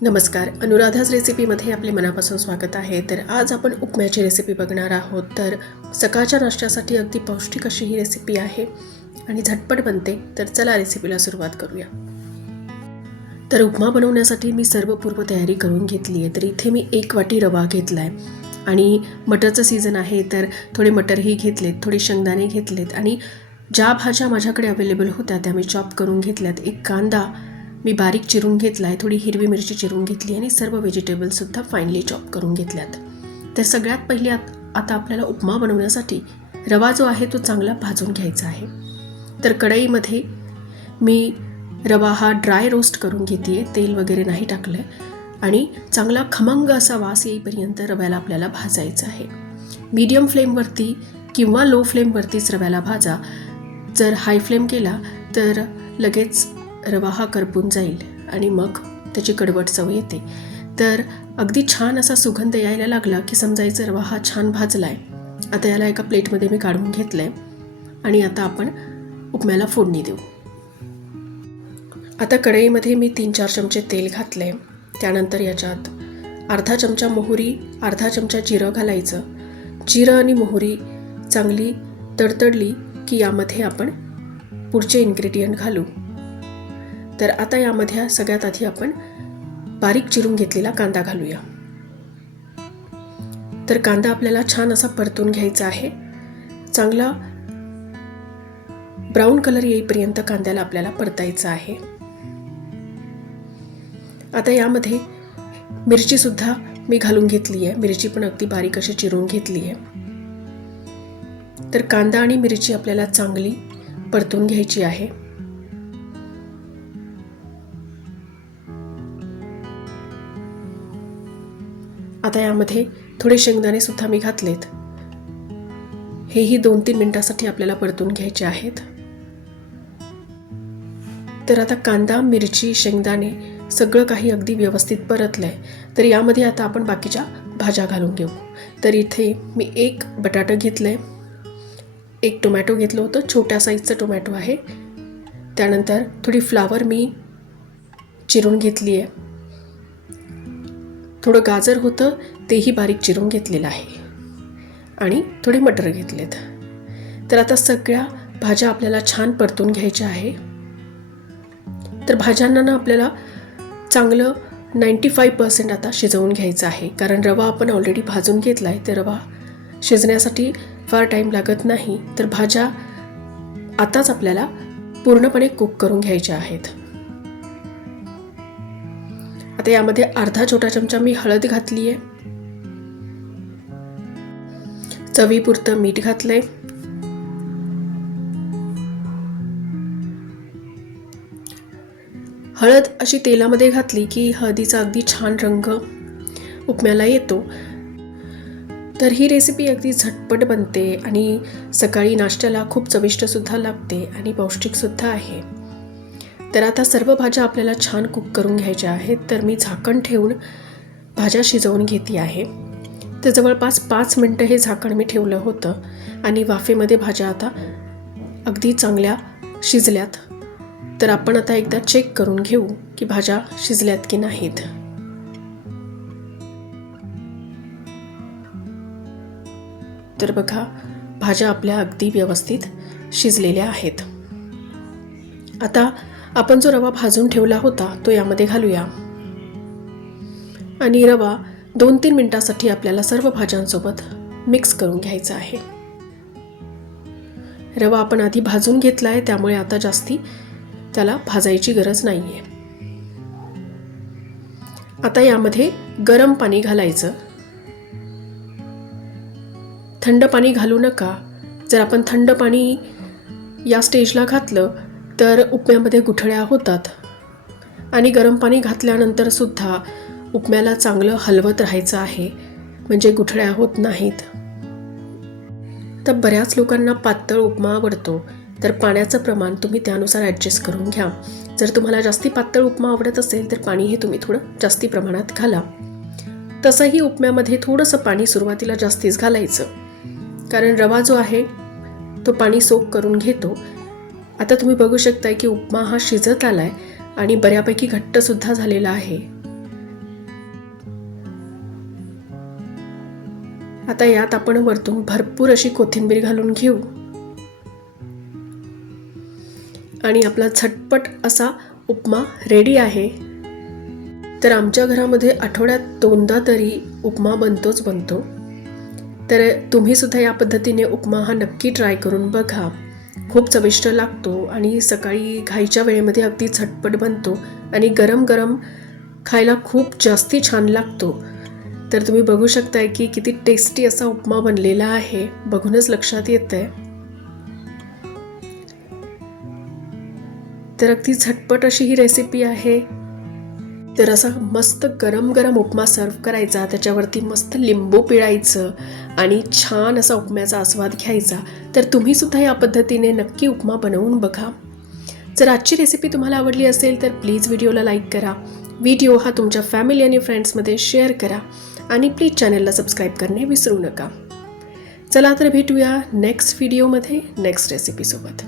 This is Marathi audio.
नमस्कार, अनुराधाच रेसिपीमध्ये आपले मनापासून स्वागत आहे. तर आज आपण उपम्याची रेसिपी बघणार आहोत. तर सकाळच्या नाश्त्यासाठी अगदी पौष्टिक अशी ही रेसिपी आहे आणि झटपट बनते. तर चला रेसिपीला सुरुवात करूया. तर उपमा बनवण्यासाठी मी सर्व पूर्व तयारी करून घेतली आहे. तर इथे मी 1 वाटी रवा घेतला आहे आणि मटरचं सीझन आहे तर थोडे मटरही घेतलेत, थोडे शेंगदाणे घेतलेत आणि ज्या भाज्या माझ्याकडे अवेलेबल होत्या त्या मी चॉप करून घेतल्यात. 1 कांदा मी बारीक चिरून घेतला आहे, थोडी हिरवी मिरची चिरून घेतली आणि सर्व व्हेजिटेबल्ससुद्धा फाईनली चॉप करून घेतल्यात. तर सगळ्यात पहिली आता आपल्याला उपमा बनवण्यासाठी रवा जो आहे तो चांगला भाजून घ्यायचा आहे. तर कढईमध्ये मी रवा हा ड्राय रोस्ट करून घेते आहे, तेल वगैरे नाही टाकलं आहे आणि चांगला खमंग असा वास येईपर्यंत रव्याला आपल्याला भाजायचं आहे. मीडियम फ्लेमवरती किंवा लो फ्लेमवरतीच रव्याला भाजा. जर हाय फ्लेम केला तर लगेच रवा हा करपून जाईल आणि मग त्याची कडवट चव येते. तर अगदी छान असा सुगंध यायला लागला की समजायचं रवा हा छान भाजला आहे. आता याला एका प्लेटमध्ये मी काढून घेतलं आहे आणि आता आपण उपम्याला फोडणी देऊ. आता कढईमध्ये मी 3-4 चमचे तेल घातलं आहे. त्यानंतर याच्यात अर्धा चमचा मोहरी, अर्धा चमचा जिरं घालायचं. जिरं आणि मोहरी चांगली तडतडली की यामध्ये आपण पुढचे इन्ग्रेडियंट घालू. तर आता यामध्ये सगळ्यात आधी आपण बारीक चिरून घेतलेला कांदा घालूया. तर कांदा आपल्याला छान असा परतून घ्यायचा आहे. चांगला ब्राऊन कलर येईपर्यंत कांद्याला आपल्याला परतायचं आहे. आता यामध्ये मिरचीसुद्धा मी घालून घेतली आहे. मिरची पण अगदी बारीक अशी चिरून घेतली आहे. तर कांदा आणि मिरची आपल्याला चांगली परतून घ्यायची आहे. आता यामध्ये थोडे शेंगदाणे सुद्धा मी घातलेत. हेही 2-3 मिनिटासाठी आपल्याला परतून घ्यायचे आहेत. तर आता कांदा, मिरची, शेंगदाणे सगळं काही अगदी व्यवस्थित परतलंय. तर यामध्ये आता आपण बाकीच्या भाज्या घालून घेऊ. तर इथे मी 1 बटाटा घेतलंय, 1 टोमॅटो घेतलं होतं, छोट्या साईजचं टोमॅटो आहे. त्यानंतर थोडी फ्लावर मी चिरून घेतली आहे. थोडं गाजर होतं तेही बारीक चिरून घेतलेलं आहे आणि थोडे मटर घेतलेत. तर आता सगळ्या भाज्या आपल्याला छान परतून घ्यायच्या आहे. तर भाज्यांना ना आपल्याला चांगलं 95% आता शिजवून घ्यायचं आहे, कारण रवा आपण ऑलरेडी भाजून घेतला आहे. तर रवा शिजण्यासाठी फार टाईम लागत नाही. तर भाज्या आताच आपल्याला पूर्णपणे कुक करून घ्यायच्या आहेत. आता यामध्ये अर्धा छोटा चमचा मी हळद घातली आहे. चवीपुरतं मीठ घातलंय. हळद अशी तेलामध्ये घातली की हळदीचा अगदी छान रंग उपम्याला येतो. तर ही रेसिपी अगदी झटपट बनते आणि सकाळी नाश्त्याला खूप चविष्ट सुद्धा लागते आणि पौष्टिक सुद्धा आहे. तर आता सर्व भाज्या आपल्याला छान कुक करून घ्यायच्या आहेत. तर मी झाकण ठेवून भाज्या शिजवून घेते आहे. तर जवळपास 5 मिनटं हे झाकण मी ठेवलं होतं आणि वाफेमध्ये भाज्या आता अगदी चांगल्या शिजल्यात. तर आपण आता एकदा चेक करून घेऊ की भाज्या शिजल्यात की नाहीत. तर बघा, भाज्या आपल्या अगदी व्यवस्थित शिजलेल्या आहेत. आता आपण जो रवा भाजून ठेवला होता तो यामध्ये घालूया आणि रवा 2-3 मिनिटासाठी आपल्याला सर्व भाज्यांसोबत मिक्स करून घ्यायचा आहे. रवा आपण आधी भाजून घेतला आहे त्यामुळे आता जास्ती त्याला भाजायची गरज नाही आहे. आता यामध्ये गरम पाणी घालायचं. थंड पाणी घालू नका. जर आपण थंड पाणी या स्टेजला घातलं तर उपम्यामध्ये गुठळ्या होतात आणि गरम पाणी घातल्यानंतर सुद्धा उपम्याला चांगलं हलवत राहायचं आहे, म्हणजे गुठळ्या होत नाहीत. तर बऱ्याच लोकांना पातळ उपमा आवडतो. तर पाण्याचं प्रमाण तुम्ही त्यानुसार ॲडजस्ट करून घ्या. जर तुम्हाला जास्ती पातळ उपमा आवडत असेल तर पाणी हे तुम्ही थोडं जास्ती प्रमाणात घाला. तसंही उपम्यामध्ये थोडंसं पाणी सुरुवातीला जास्तीच घालायचं, कारण रवा जो आहे तो पाणी सोक करून घेतो. आता तुम्ही बघू शकताय की उपमा हा शिजत आलाय आणि बऱ्यापैकी घट्टसुद्धा झालेला आहे. आता यात आपण वरतून भरपूर अशी कोथिंबीर घालून घेऊ आणि आपला झटपट असा उपमा रेडी आहे. तर आमच्या घरामध्ये आठवड्यात 2दा तरी उपमा बनतो. तर तुम्ही सुद्धा या पद्धतीने उपमा हा नक्की ट्राय करून बघा. खूप चविष्ट लागतो आणि सकाळी घाईच्या वेळेमध्ये अगदी झटपट बनतो आणि गरम गरम खायला खूप जास्ती छान लागतो. तर तुम्ही बघू शकताय की किती टेस्टी असा उपमा बनलेला आहे, बघूनच लक्षात येतंय. तर अगदी झटपट अशी ही रेसिपी आहे. तर असा मस्त गरम गरम उपमा सर्व करायचा, त्याच्यावरती मस्त लिंबू पिळायचं आणि छान असा उपम्याचा आस्वाद घ्यायचा. तर तुम्ही सुद्धा या पद्धतीने नक्की उपमा बनवून बघा. जर आजची रेसिपी तुम्हाला आवडली असेल तर प्लीज व्हिडिओला लाईक करा, व्हिडिओ हा तुमच्या फॅमिली आणि फ्रेंड्समध्ये शेअर करा आणि प्लीज चॅनलला सबस्क्राईब करणे विसरू नका. चला तर भेटूया नेक्स्ट व्हिडिओमध्ये नेक्स्ट रेसिपीसोबत.